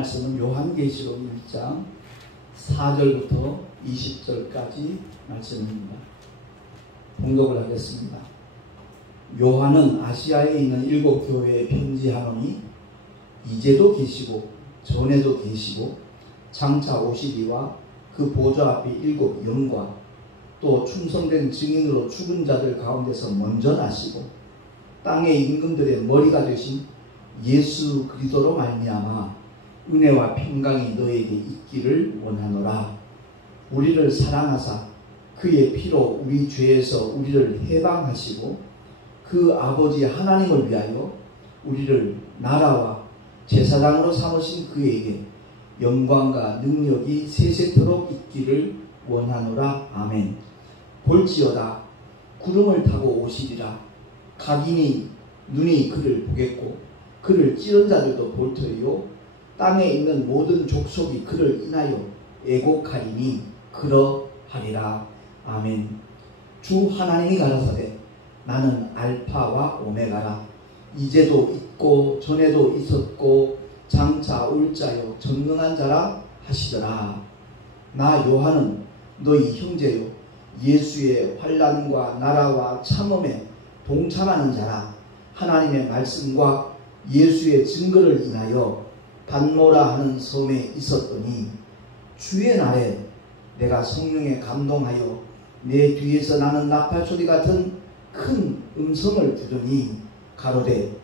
말씀은 요한계시록 1장 4절부터 20절까지 말씀입니다. 봉독을 하겠습니다. 요한은 아시아에 있는 7교회에 편지하노니 이제도 계시고 전에도 계시고 장차 오시리와 그 보좌 앞에 7 영과 또 충성된 증인으로 죽은 자들 가운데서 먼저 나시고 땅의 임금들의 머리가 되신 예수 그리스도로 말미암아 은혜와 평강이 너에게 있기를 원하노라. 우리를 사랑하사 그의 피로 우리 죄에서 우리를 해방하시고 그 아버지 하나님을 위하여 우리를 나라와 제사장으로 삼으신 그에게 영광과 능력이 세세토록 있기를 원하노라. 아멘. 볼지어다 구름을 타고 오시리라. 각인이 눈이 그를 보겠고 그를 찌른 자들도 볼 터이요 땅에 있는 모든 족속이 그를 인하여 애곡하리니 그러하리라. 아멘. 주 하나님이 가라사대 나는 알파와 오메가라. 이제도 있고 전에도 있었고 장차 올 자요 전능한 자라 하시더라. 나 요한은 너희 형제요 예수의 환난과 나라와 참음에 동참하는 자라. 하나님의 말씀과 예수의 증거를 인하여 반모라 하는 섬에 있었더니 주의 날에 내가 성령에 감동하여 내 뒤에서 나는 나팔소리 같은 큰 음성을 들으니 가로되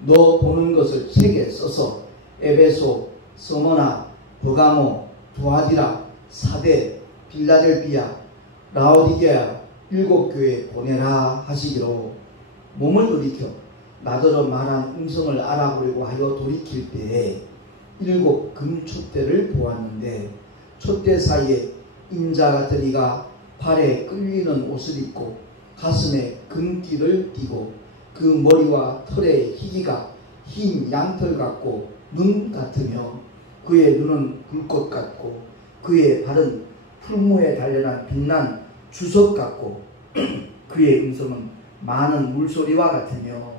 너 보는 것을 책에 써서 에베소, 서머나, 버가모, 두아디라, 사데, 빌라델비아, 라오디게아 7교회에 보내라 하시기로 몸을 돌이켜 나더러 말한 음성을 알아보려고 하여 돌이킬 때에 7 금촛대를 보았는데 촛대 사이에 인자 같은 이가 발에 끌리는 옷을 입고 가슴에 금띠를 띠고 그 머리와 털의 희기가 흰 양털 같고 눈 같으며 그의 눈은 불꽃 같고 그의 발은 풀무에 단련한 빛난 주석 같고 그의 음성은 많은 물소리와 같으며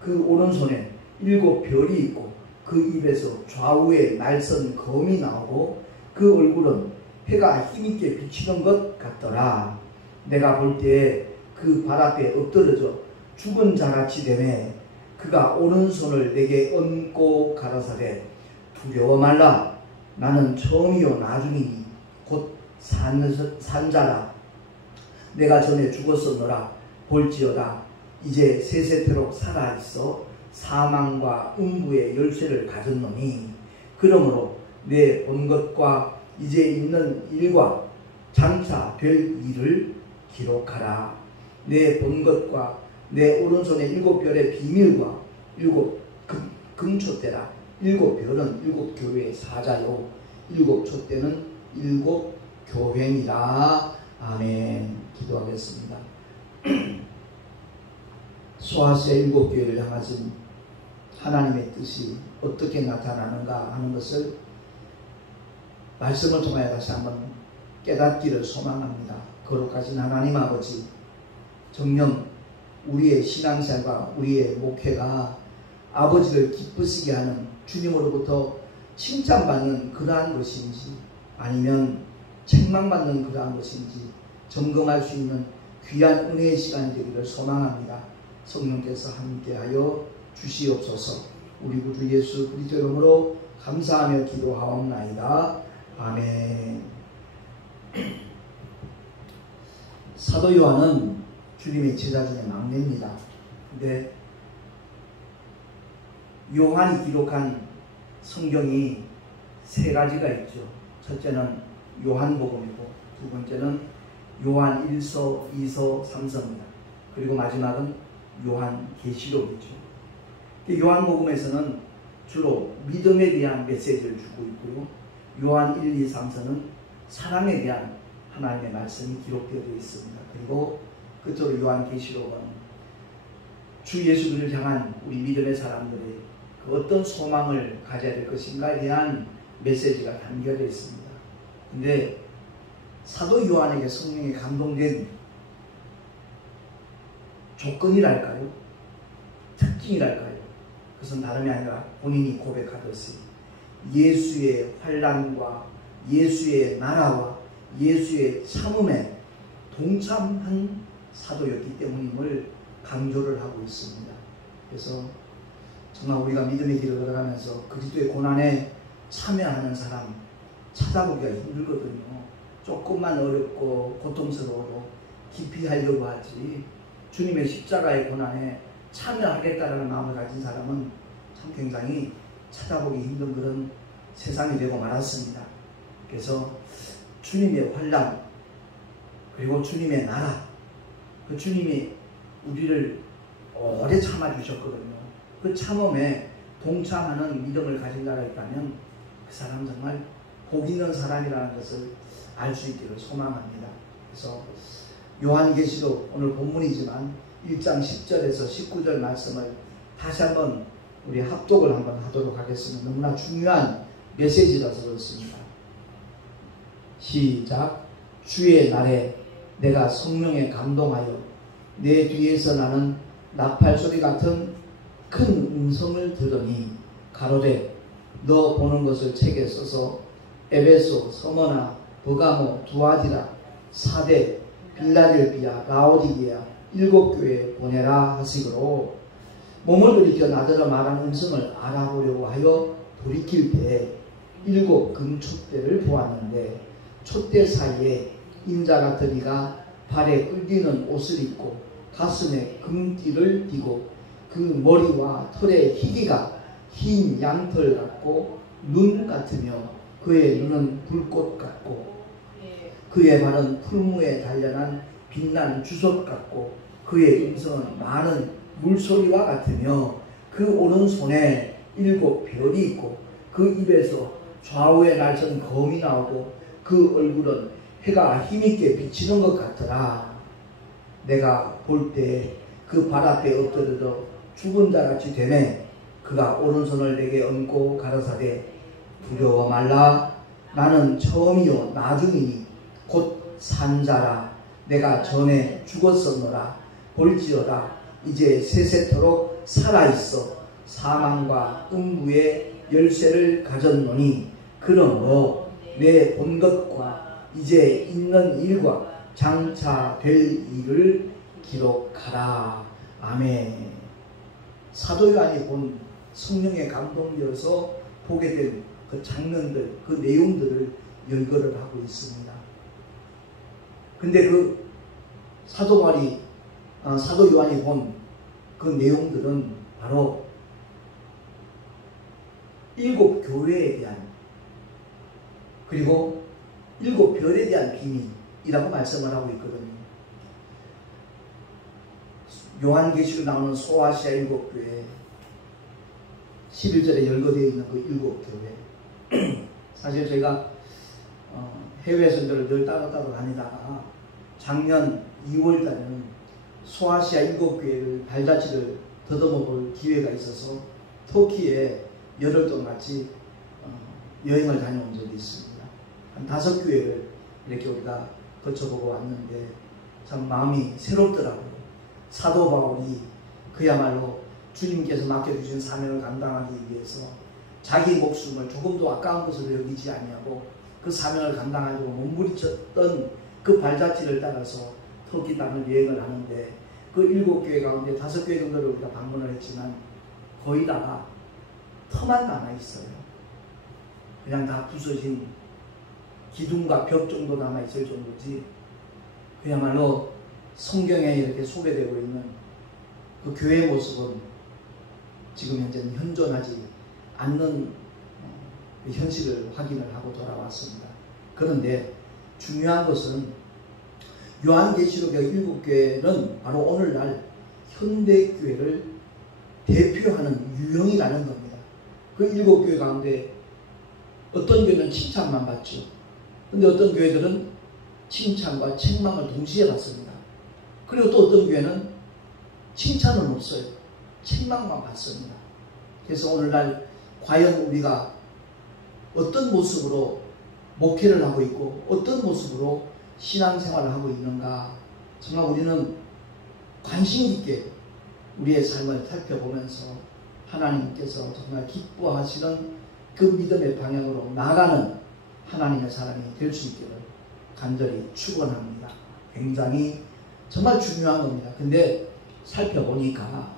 그 오른손에 7 별이 있고 그 입에서 좌우에 날선 검이 나오고 그 얼굴은 해가 힘있게 비치는 것 같더라. 내가 볼 때에 그 발 앞에 엎드러져 죽은 자같이 되매 그가 오른손을 내게 얹고 가라사대 두려워 말라. 나는 처음이요 나중이니 곧 산자라. 내가 전에 죽었었노라. 볼지어다 이제 세세토록 살아있어 사망과 음부의 열쇠를 가졌노니 그러므로 내 본 것과 이제 있는 일과 장차 될 일을 기록하라. 내 본 것과 내 오른손의 7 별의 비밀과 7 금촛대라. 7 별은 7 교회의 사자요 7 촛대는 7 교회니라. 아멘. 기도하겠습니다. 소아시아 7 교회를 향하신 하나님의 뜻이 어떻게 나타나는가 하는 것을 말씀을 통하여 다시 한번 깨닫기를 소망합니다. 거룩하신 하나님 아버지, 정녕 우리의 신앙생활과 우리의 목회가 아버지를 기쁘시게 하는 주님으로부터 칭찬받는 그러한 것인지 아니면 책망받는 그러한 것인지 점검할 수 있는 귀한 은혜의 시간이 되기를 소망합니다. 성령께서 함께하여 주시옵소서. 우리 구주 예수 그리스도 이름으로 감사하며 기도하옵나이다. 아멘. 사도 요한은 주님의 제자 중에 막내입니다. 근데 요한이 기록한 성경이 3가지가 있죠. 첫째는 요한복음이고 두 번째는 요한 1서, 2서, 3서입니다. 그리고 마지막은 요한계시록이죠. 요한복음에서는 주로 믿음에 대한 메시지를 주고 있고요. 요한 1, 2, 3서는 사랑에 대한 하나님의 말씀이 기록되어 있습니다. 그리고 끝으로 요한계시록은 주 예수를 향한 우리 믿음의 사람들의 그 어떤 소망을 가져야 될 것인가에 대한 메시지가 담겨져 있습니다. 근데 사도 요한에게 성령에 감동된 조건이랄까요? 특징이랄까요? 그것은 다름이 아니라 본인이 고백하듯이 예수의 환난과 예수의 나라와 예수의 참음에 동참한 사도였기 때문임을 강조를 하고 있습니다. 그래서 정말 우리가 믿음의 길을 걸어가면서 그리스도의 고난에 참여하는 사람 찾아보기가 힘들거든요. 조금만 어렵고 고통스러워도 깊이 하려고 하지, 주님의 십자가의 고난에 참여하겠다는 마음을 가진 사람은 참 굉장히 찾아보기 힘든 그런 세상이 되고 말았습니다. 그래서 주님의 환난, 그리고 주님의 나라, 그 주님이 우리를 오래 참아주셨거든요. 그 참음에 동참하는 믿음을 가진 자가 있다면 그 사람 정말 복 있는 사람이라는 것을 알 수 있기를 소망합니다. 그래서 요한계시록 오늘 본문이지만 1장 10절에서 19절 말씀을 다시 한번 우리 합독을 한번 하도록 하겠습니다. 너무나 중요한 메시지라서 그렇습니다. 시작. 주의 날에 내가 성령에 감동하여 내 뒤에서 나는 나팔소리 같은 큰 음성을 들으니 가로되 너 보는 것을 책에 써서 에베소, 서머나, 버가모, 두아디라, 사대, 빌라델비아, 라오디게아 7교회에 보내라 하시므로 몸을 들이켜 나더러 말하는 음성을 알아보려고 하여 돌이킬 때에 7 금촛대를 보았는데 촛대 사이에 인자 같은 이가 발에 끌리는 옷을 입고 가슴에 금띠를 띠고 그 머리와 털의 희기가 흰 양털 같고 눈 같으며 그의 눈은 불꽃 같고 그의 발은 풀무에 단련한 빛난 주석 같고 그의 음성은 많은 물소리와 같으며 그 오른손에 7 별이 있고 그 입에서 좌우에 날선 검이 나오고 그 얼굴은 해가 힘있게 비치는 것 같더라. 내가 볼 때 그 발 앞에 엎드려 죽은 자같이 되매 그가 오른손을 내게 얹고 가라사대 두려워 말라. 나는 처음이요 나중이니 곧 산자라. 내가 전에 죽었었노라. 볼지어다 이제 세세토록 살아있어 사망과 음부의 열쇠를 가졌노니 그러므로 내 본 것과 이제 있는 일과 장차 될 일을 기록하라. 아멘. 사도 요한이 본 성령의 감동되어서 보게 된 그 장면들, 그 내용들을 열거를 하고 있습니다. 근데 그 사도 요한이 본 그 내용들은 바로 7 교회에 대한 그리고 7 별에 대한 비밀이라고 말씀을 하고 있거든요. 요한계시로 나오는 소아시아 7 교회 11절에 열거되어 있는 그 7 교회 사실 저희가 해외 선교를 늘 따로 다니다가 작년 2월 달에는 소아시아 7 교회를 발자취를 더듬어 볼 기회가 있어서 터키에 열흘 동안 같이 여행을 다녀온 적이 있습니다. 한 5교회를 이렇게 우리가 거쳐보고 왔는데 참 마음이 새롭더라고요. 사도 바울이 그야말로 주님께서 맡겨주신 사명을 감당하기 위해서 자기 목숨을 조금도 아까운 것으로 여기지 아니하고 그 사명을 감당하려고 몸부림쳤던 그 발자취를 따라서 터키 땅을 여행을 하는데 그 7교회 가운데 5교회 정도를 우리가 방문을 했지만 거의 다가 터만 남아있어요. 그냥 다 부서진 기둥과 벽 정도 남아있을 정도지 그야말로 성경에 이렇게 소개되고 있는 그 교회의 모습은 지금 현재는 현존하지 않는 현실을 확인을 하고 돌아왔습니다. 그런데 중요한 것은 요한계시록의 7교회는 바로 오늘날 현대교회를 대표하는 유형이라는 겁니다. 그 7교회 가운데 어떤 교회는 칭찬만 받죠. 근데 어떤 교회들은 칭찬과 책망을 동시에 받습니다. 그리고 또 어떤 교회는 칭찬은 없어요. 책망만 받습니다. 그래서 오늘날 과연 우리가 어떤 모습으로 목회를 하고 있고 어떤 모습으로 신앙생활을 하고 있는가 정말 우리는 관심 있게 우리의 삶을 살펴보면서 하나님께서 정말 기뻐하시는 그 믿음의 방향으로 나아가는 하나님의 사람이 될 수 있기를 간절히 축원합니다. 굉장히 정말 중요한 겁니다. 근데 살펴보니까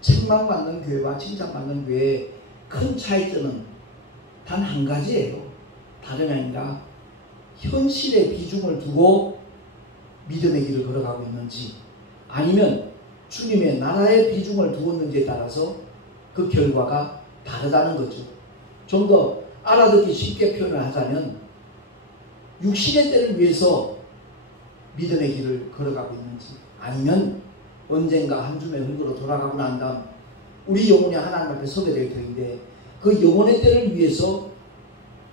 책망받는 교회와 칭찬받는 교회의 큰 차이점은 단 한 가지예요. 다름이 아니라 현실의 비중을 두고 믿음의 길을 걸어가고 있는지 아니면 주님의 나라의 비중을 두었는지에 따라서 그 결과가 다르다는 거죠. 좀 더 알아듣기 쉽게 표현을 하자면 육신의 때를 위해서 믿음의 길을 걸어가고 있는지 아니면 언젠가 한 줌의 흙으로 돌아가고 난 다음 우리 영혼이 하나님 앞에 서게 될 터인데 그 영혼의 때를 위해서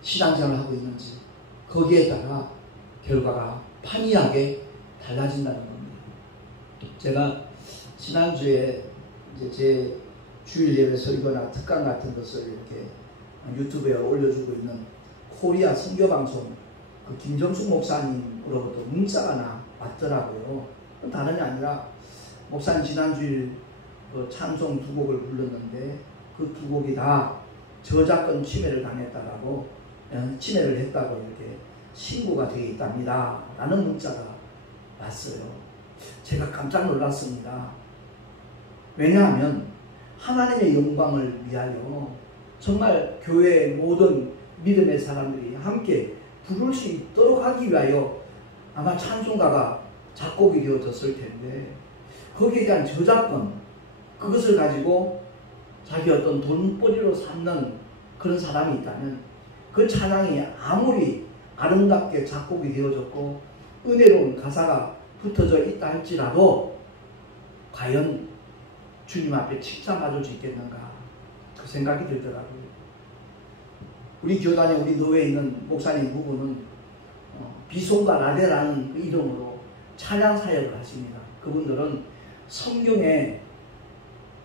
신앙생활을 하고 있는지 거기에 따라 결과가 판이하게 달라진다는 겁니다. 제가 지난주에 이제 제 주일 예배 설교나 특강 같은 것을 이렇게 유튜브에 올려주고 있는 코리아 선교방송 그 김정숙 목사님으로부터 문자가 왔더라고요. 다름이 아니라 목사님 지난주일 그 찬송 두 곡을 불렀는데 그 두 곡이 다 저작권 침해를 당했다라고 침해를 했다고 이렇게 신고가 되어 있답니다. 라는 문자가 왔어요. 제가 깜짝 놀랐습니다. 왜냐하면 하나님의 영광을 위하여 정말 교회의 모든 믿음의 사람들이 함께 부를 수 있도록 하기 위하여 아마 찬송가가 작곡이 되어졌을 텐데 거기에 대한 저작권 그것을 가지고 자기 어떤 돈벌이로 삼는 그런 사람이 있다면 그 찬양이 아무리 아름답게 작곡이 되어졌고 은혜로운 가사가 붙어져 있다 할지라도 과연 주님 앞에 칭찬받을 수 있겠는가 그 생각이 들더라고요. 우리 교단에 우리 노회에 있는 목사님 부부는 비송과 라데라는 그 이름으로 찬양 사역을 하십니다. 그분들은 성경에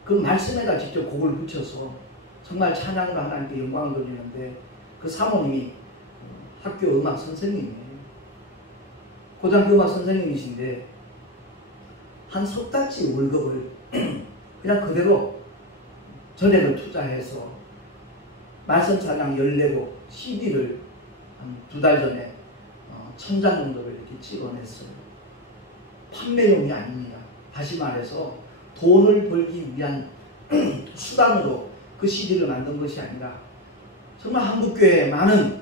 그 말씀에다 직접 곡을 붙여서 정말 찬양으로 하나님께 영광을 돌리는데 그 사모님이 학교 음악 선생님이에요. 고등학교 음악 선생님이신데 한 석 달치 월급을 그냥 그대로 전액을 투자해서 말씀 찬양 14곡 CD를 한 2달 전에 1000장 정도를 이렇게 찍어냈어요. 판매용이 아닙니다. 다시 말해서 돈을 벌기 위한 수단으로 그 CD를 만든 것이 아니라 정말 한국교회에 많은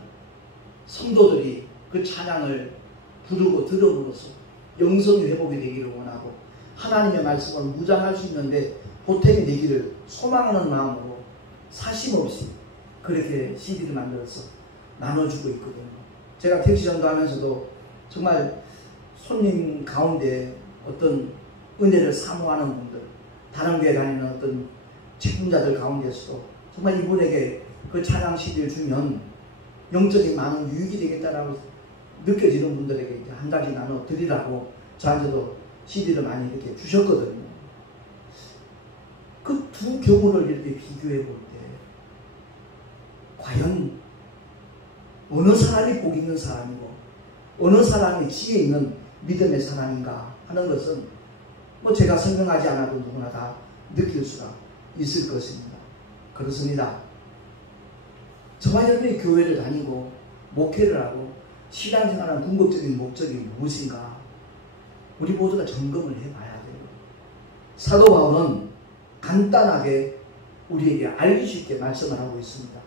성도들이 그 찬양을 부르고 들음으로써 영성이 회복이 되기를 원하고 하나님의 말씀을 무장할 수 있는데 보탬이 되기를 소망하는 마음으로 사심없이 그렇게 CD를 만들어서 나눠주고 있거든요. 제가 택시 전도하면서도 정말 손님 가운데 어떤 은혜를 사모하는 분들, 다른 교회 다니는 어떤 책임자들 가운데서도 정말 이분에게 그 찬양 CD를 주면 영적인 많은 유익이 되겠다라고 느껴지는 분들에게 이제 한 가지 나눠 드리라고 저한테도 CD를 많이 이렇게 주셨거든요. 그 두 경우를 이렇게 비교해 볼 때 과연 어느 사람이 복 있는 사람이고 어느 사람이 지혜 있는 믿음의 사람인가 하는 것은 뭐 제가 설명하지 않아도 누구나 다 느낄 수가 있을 것입니다. 그렇습니다. 저와 여러분이 교회를 다니고 목회를 하고 신앙생활하는 궁극적인 목적이 무엇인가 우리 모두가 점검을 해봐야 돼요. 사도 바울은 간단하게 우리에게 알기 쉽게 말씀을 하고 있습니다.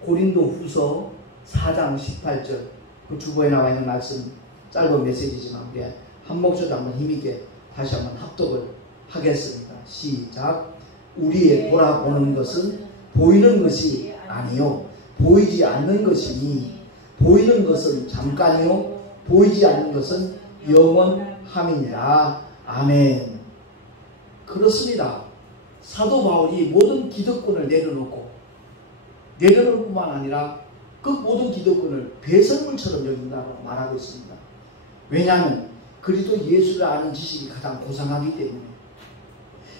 고린도 후서 4장 18절 그 주보에 나와 있는 말씀 짧은 메시지지만 우리 한 목소리로 한번 힘있게 다시 한번 합독을 하겠습니다. 시작. 우리의 돌아보는 것은 보이는 것이 아니요 보이지 않는 것이니 보이는 것은 잠깐이요 보이지 않는 것은 영원함이니라. 아멘. 그렇습니다. 사도 바울이 모든 기득권을 내려놓을 뿐만 아니라 그 모든 기득권을 배설물처럼 여긴다고 말하고 있습니다. 왜냐하면 그리스도 예수를 아는 지식이 가장 고상하기 때문에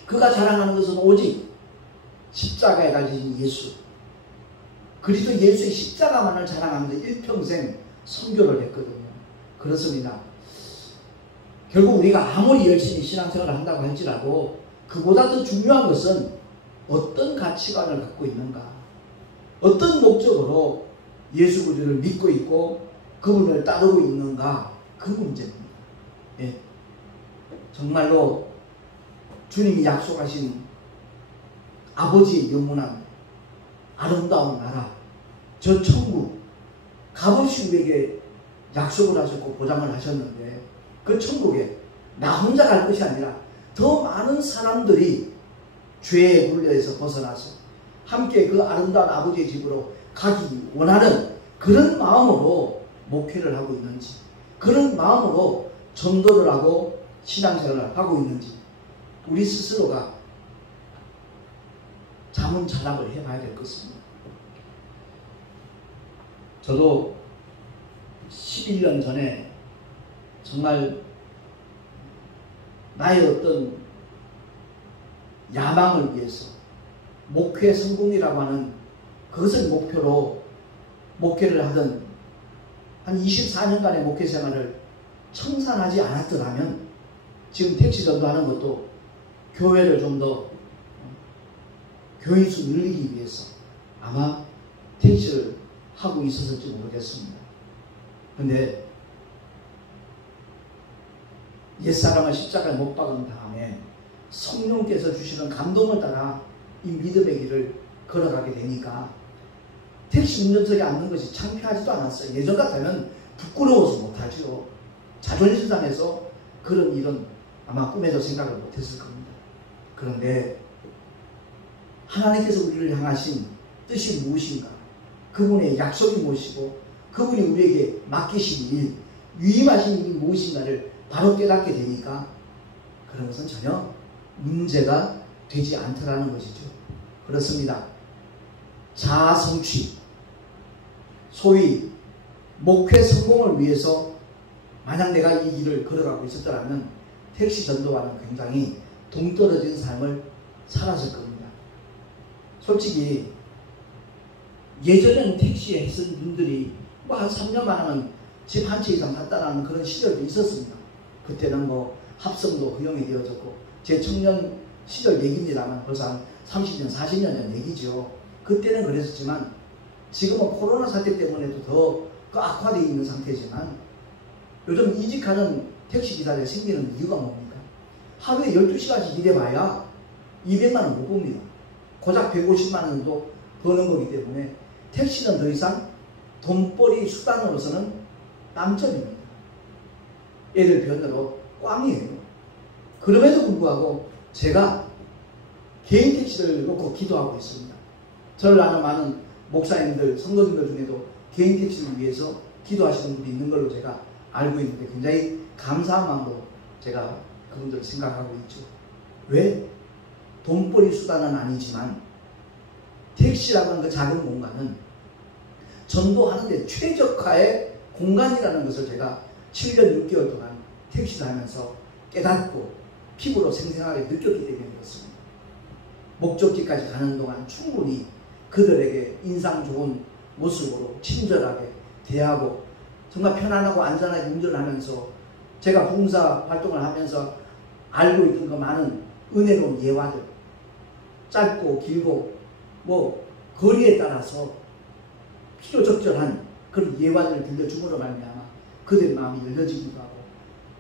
그가 자랑하는 것은 오직 십자가에 달린 예수 그리스도 예수의 십자가만을 자랑하면서 일평생 선교를 했거든요. 그렇습니다. 결국 우리가 아무리 열심히 신앙생활을 한다고 할지라도 그보다 더 중요한 것은 어떤 가치관을 갖고 있는가 어떤 목적으로 예수 그리스도를 믿고 있고 그분을 따르고 있는가, 그 문제입니다. 예. 정말로 주님이 약속하신 아버지의 영원한 아름다운 나라, 저 천국, 값없이 우리에게 약속을 하셨고 보장을 하셨는데, 그 천국에 나 혼자 갈 것이 아니라 더 많은 사람들이 죄의 굴레에서 벗어나서 함께 그 아름다운 아버지의 집으로 가기 원하는 그런 마음으로 목회를 하고 있는지, 그런 마음으로 전도를 하고 신앙생활을 하고 있는지, 우리 스스로가 자문자답을 해봐야 될 것입니다. 저도 11년 전에 정말 나의 어떤 야망을 위해서 목회 성공이라고 하는 그것을 목표로 목회를 하던 한 24년간의 목회 생활을 청산하지 않았더라면 지금 택시 전도하는 것도 교회를 좀 더 교인 수 늘리기 위해서 아마 택시를 하고 있었을지 모르겠습니다. 근데 옛사람을 십자가에 못 박은 다음에 성령께서 주시는 감동을 따라 이 믿음의 길을 걸어가게 되니까 택시 운전석에 앉는 것이 창피하지도 않았어요. 예전 같으면 부끄러워서 못하죠. 자존심 상해서 그런 일은 아마 꿈에도 생각을 못했을 겁니다. 그런데 하나님께서 우리를 향하신 뜻이 무엇인가, 그분의 약속이 무엇이고 그분이 우리에게 맡기신 일, 위임하신 일이 무엇인가를 바로 깨닫게 되니까 그런 것은 전혀 문제가 되지 않더라는 것이죠. 그렇습니다. 자아 성취, 소위 목회 성공을 위해서 만약 내가 이 길을 걸어가고 있었더라면 택시 전도와는 굉장히 동떨어진 삶을 살았을 겁니다. 솔직히 예전에는 택시에 했던 분들이 뭐 한 3년만 하면 집 한 채 이상 샀다는 그런 시절도 있었습니다. 그때는 뭐 합성도 허용이 되어졌고, 제 청년 시절 얘기입니다만 벌써 한 30년, 40년 전 얘기죠. 그때는 그랬었지만 지금은 코로나 사태 때문에도 더 악화되어 있는 상태지만 요즘 이직하는 택시기사들이 생기는 이유가 뭡니까? 하루에 12시간씩 일해봐야 200만 원 못 봅니다. 고작 150만 원 정도 버는 거기 때문에 택시는 더 이상 돈벌이 수단으로서는 땀점입니다. 애들 변으로 꽝이에요. 그럼에도 불구하고 제가 개인 택시를 놓고 기도하고 있습니다. 저를 아는 많은 목사님들, 성도님들 중에도 개인 택시를 위해서 기도하시는 분이 있는 걸로 제가 알고 있는데 굉장히 감사한 마음으로 제가 그분들을 생각하고 있죠. 왜? 돈벌이 수단은 아니지만 택시라고 하는 그 작은 공간은 전도하는데 최적화의 공간이라는 것을 제가 7년 6개월 동안 택시를 하면서 깨닫고 피부로 생생하게 느꼈기 때문에 그렇습니다. 목적지까지 가는 동안 충분히 그들에게 인상 좋은 모습으로 친절하게 대하고 정말 편안하고 안전하게 운전을 하면서 제가 봉사 활동을 하면서 알고 있던 그 많은 은혜로운 예화들, 짧고 길고 뭐 거리에 따라서 필요적절한 그런 예화들을 들려줌으로 말미암아 그들의 마음이 열려지기도 하고,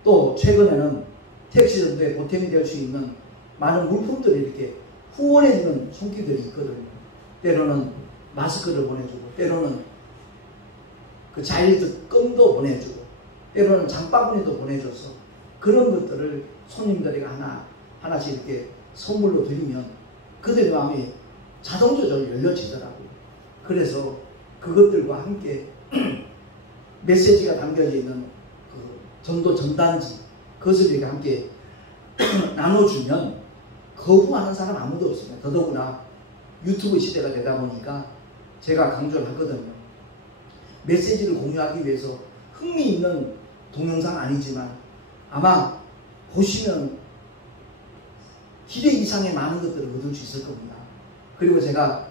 또 최근에는 택시 전도에 보탬이 될 수 있는 많은 물품들이 이렇게 후원해주는 손길들이 있거든요. 때로는 마스크를 보내주고, 때로는 그 자일드 껌도 보내주고, 때로는 장바구니도 보내줘서 그런 것들을 손님들에게 하나씩 이렇게 선물로 드리면 그들의 마음이 자동적으로 열려지더라고요. 그래서 그것들과 함께 메시지가 담겨져 있는 그 전도 전단지, 그것을 이렇게 함께 나눠주면 거부하는 사람 아무도 없습니다. 더더구나 유튜브 시대가 되다 보니까 제가 강조를 하거든요. 메시지를 공유하기 위해서 흥미있는 동영상 아니지만 아마 보시면 기대 이상의 많은 것들을 얻을 수 있을 겁니다. 그리고 제가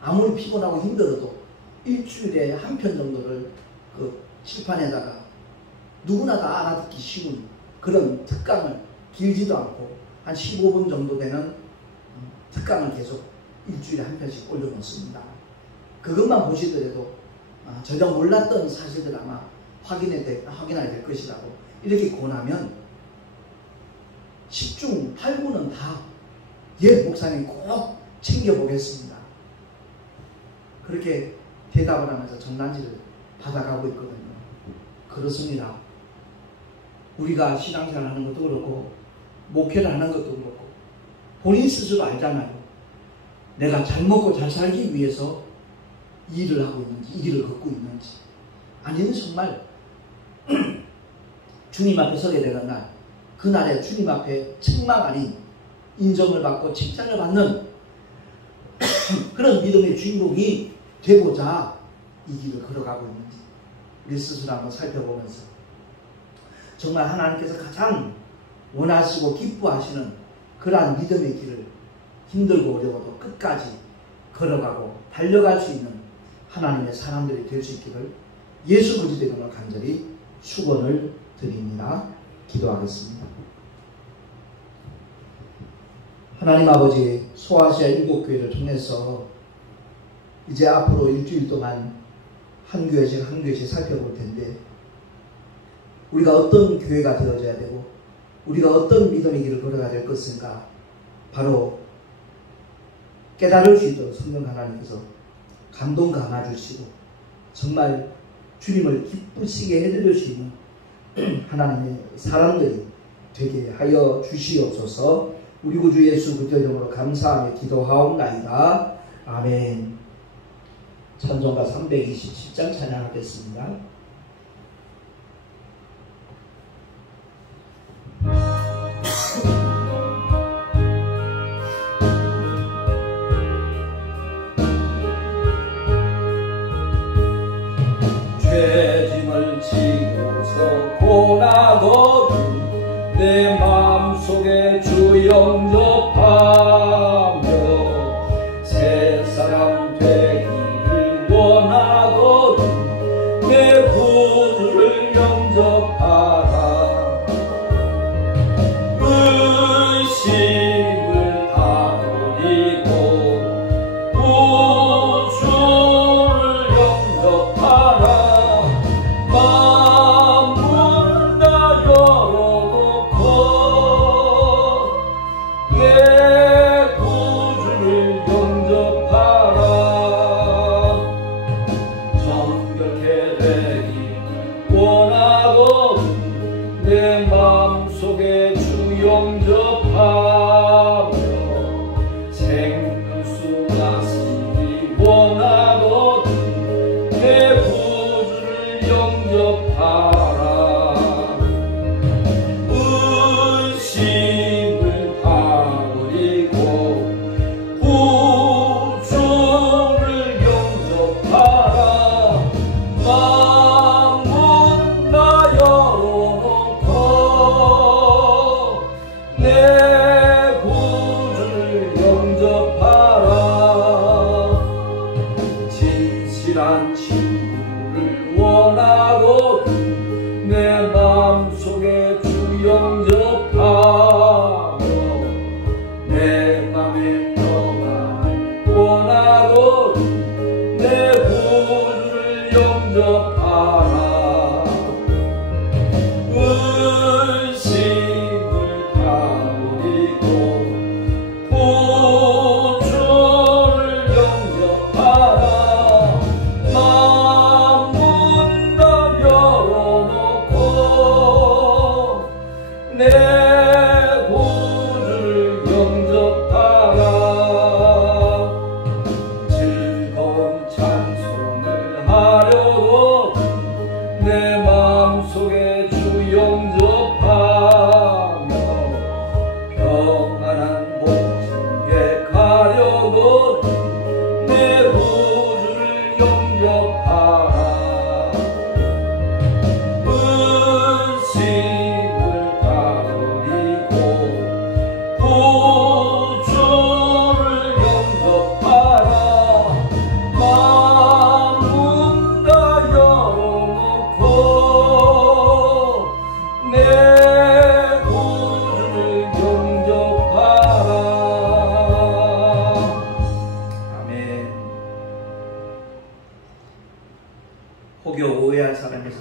아무리 피곤하고 힘들어도 일주일에 한 편 정도를 그 칠판에다가 누구나 다 알아듣기 쉬운 그런 특강을, 길지도 않고 한 15분 정도 되는 특강을 계속 일주일에 한 편씩 올려놓습니다. 그것만 보시더라도 전혀 몰랐던 사실들 아마 확인하게 될 것이라고 이렇게 권하면 10중 8구는 다 예, 목사님 꼭 챙겨보겠습니다. 그렇게 대답을 하면서 전단지를 받아가고 있거든요. 그렇습니다. 우리가 신앙생활 하는 것도 그렇고 목회를 하는 것도 그렇고 본인 스스로 알잖아요. 내가 잘 먹고 잘 살기 위해서 이 일을 하고 있는지 이 길을 걷고 있는지, 아니면 정말 주님 앞에 서게 되는 날, 그날에 주님 앞에 책망 아닌 인정을 받고 칭찬을 받는 그런 믿음의 주인공이 되고자 이 길을 걸어가고 있는지 우리 스스로 한번 살펴보면서 정말 하나님께서 가장 원하시고 기뻐하시는 그러한 믿음의 길을 힘들고 어려워도 끝까지 걸어가고 달려갈 수 있는 하나님의 사람들이 될 수 있기를 예수 그리스도의 이름으로 간절히 축원을 드립니다. 기도하겠습니다. 하나님 아버지, 소아시아 7교회를 통해서 이제 앞으로 일주일 동안 한 교회씩 한 교회씩 살펴볼 텐데, 우리가 어떤 교회가 되어져야 되고 우리가 어떤 믿음의 길을 걸어가야 될 것인가 바로 깨달을 수 있도록 성령 하나님께서 감동 감아 주시고 정말 주님을 기쁘시게 해드릴 수 있는 하나님의 사람들이 되게 하여 주시옵소서. 우리 구주 예수 그리스도의 이름으로 감사하며 기도하옵나이다. 아멘. 찬송가 327장 찬양하겠습니다. 죄짐을 지고서 고나거든 내 마음속에 주 영접하며 새 사람 되기를 원하거든 내 구주를 영접하라. 의심을 다 버리고 구주를 영접하라.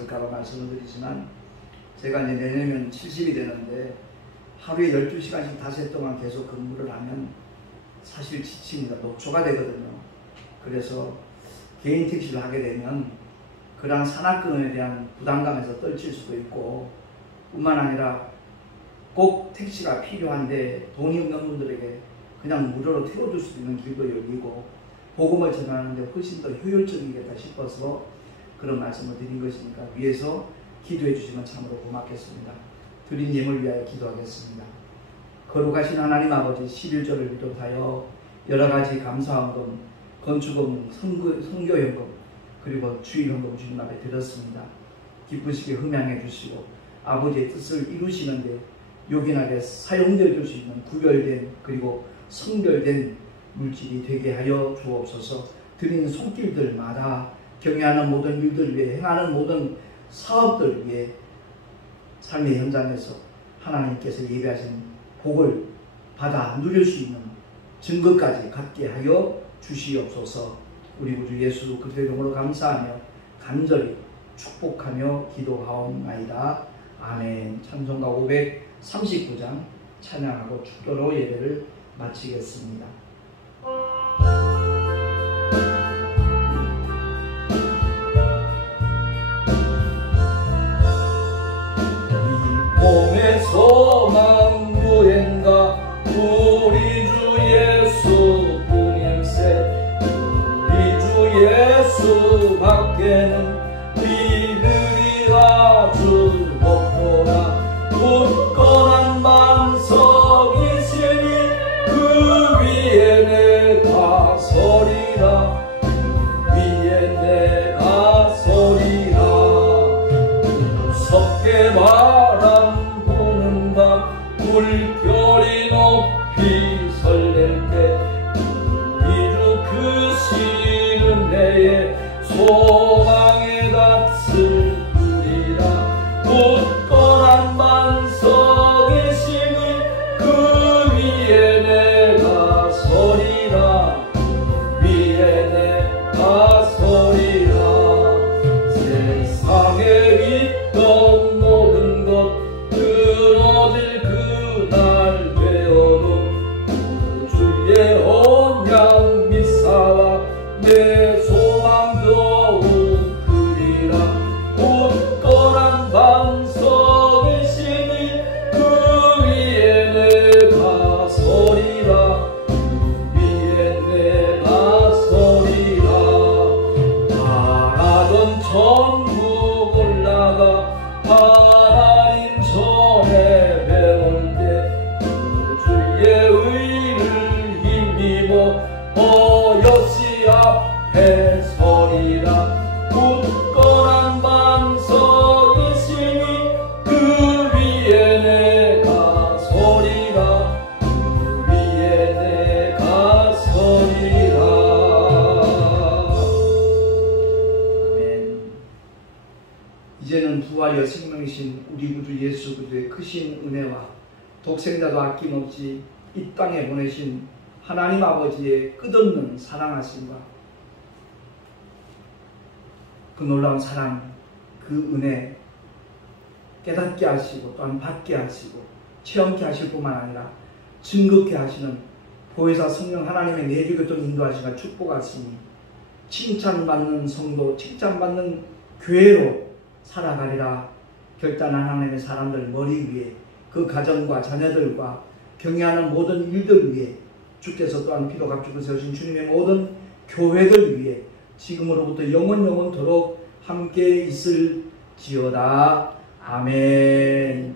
있을까로 말씀을 드리지만 제가 이제 내년이면 70이 되는데 하루에 12시간씩 닷새 동안 계속 근무를 하면 사실 지칩니다. 녹초가 되거든요. 그래서 개인 택시를 하게 되면 그런 산악근에 대한 부담감에서 떨칠 수도 있고 뿐만 아니라 꼭 택시가 필요한데 돈이 없는 분들에게 그냥 무료로 태워줄 수 있는 길도 열리고 복음을 전하는데 훨씬 더 효율적이겠다 싶어서 그런 말씀을 드린 것이니까 위에서 기도해 주시면 참으로 고맙겠습니다. 드린 예물 위하여 기도하겠습니다. 거룩하신 하나님 아버지 11조를 비롯하여 여러가지 감사헌금, 건축헌금, 선교헌금 그리고 주일헌금 주님 앞에 드렸습니다. 기쁘시게 흠양해 주시고 아버지의 뜻을 이루시는데 요긴하게 사용되어 수 있는 구별된 그리고 성별된 물질이 되게 하여 주옵소서. 드린 손길들마다 경외하는 모든 일들 위해 행하는 모든 사업들 위해 삶의 현장에서 하나님께서 예비하신 복을 받아 누릴 수 있는 증거까지 갖게 하여 주시옵소서. 우리 구주 예수 그리스도의 이름으로 감사하며 간절히 축복하며 기도하옵나이다. 아멘. 찬송가 539장 찬양하고 축도로 예배를 마치겠습니다. 몸의 소망 무행가 우리 주 예수 뿐일세. 우리 주 예수 밖에는 이들이 아주 없구나. 굳건한 반석이 있으니 그 위에 내가 서리라. 그 위에 내가 서리라. 무섭게 바람 부는 밤 물결이 높이 설렐 때 우리 주 그 쉬는 내에 소망의 닷을 누리라. 굳건한 반석이 심이 그 위에 내가 서리라. 그 위에 내가 서리라. 세상에 있던 모든 것 끊어질 그날 되어도 주의 언약 미사와 내 소망 더욱 크리라. 굳건한 반석이 심이 그 위에 내가 서리라. 그 위에 내가 서리라. 바라던 천국 올라가 하나님 전에 배울 때 주의 의를 힘입어 어여시 앞에 서리라. 굳건한 반석이 심이 그 위에 내가 서리라. 그 위에 내가 서리라. 아멘. 이제는 부활이여 생명이신 우리 구주 예수 그리스도의 크신 은혜와 독생자도 아낌없이 이 땅에 보내신 하나님 아버지의 끝없는 사랑하심과 그 놀라운 사랑, 그 은혜 깨닫게 하시고 또한 받게 하시고 체험케 하실 뿐만 아니라 증거케 하시는 보혜사 성령 하나님의 내주교통 인도하시고 축복하시니 칭찬받는 성도, 칭찬받는 교회로 살아가리라. 결단한 하나님의 사람들 머리 위에 그 가정과 자녀들과 경외하는 모든 일들 위에 주께서 또한 피로 값주고 세우신 주님의 모든 교회들 위에 지금으로부터 영원토록 함께 있을지어다. 아멘.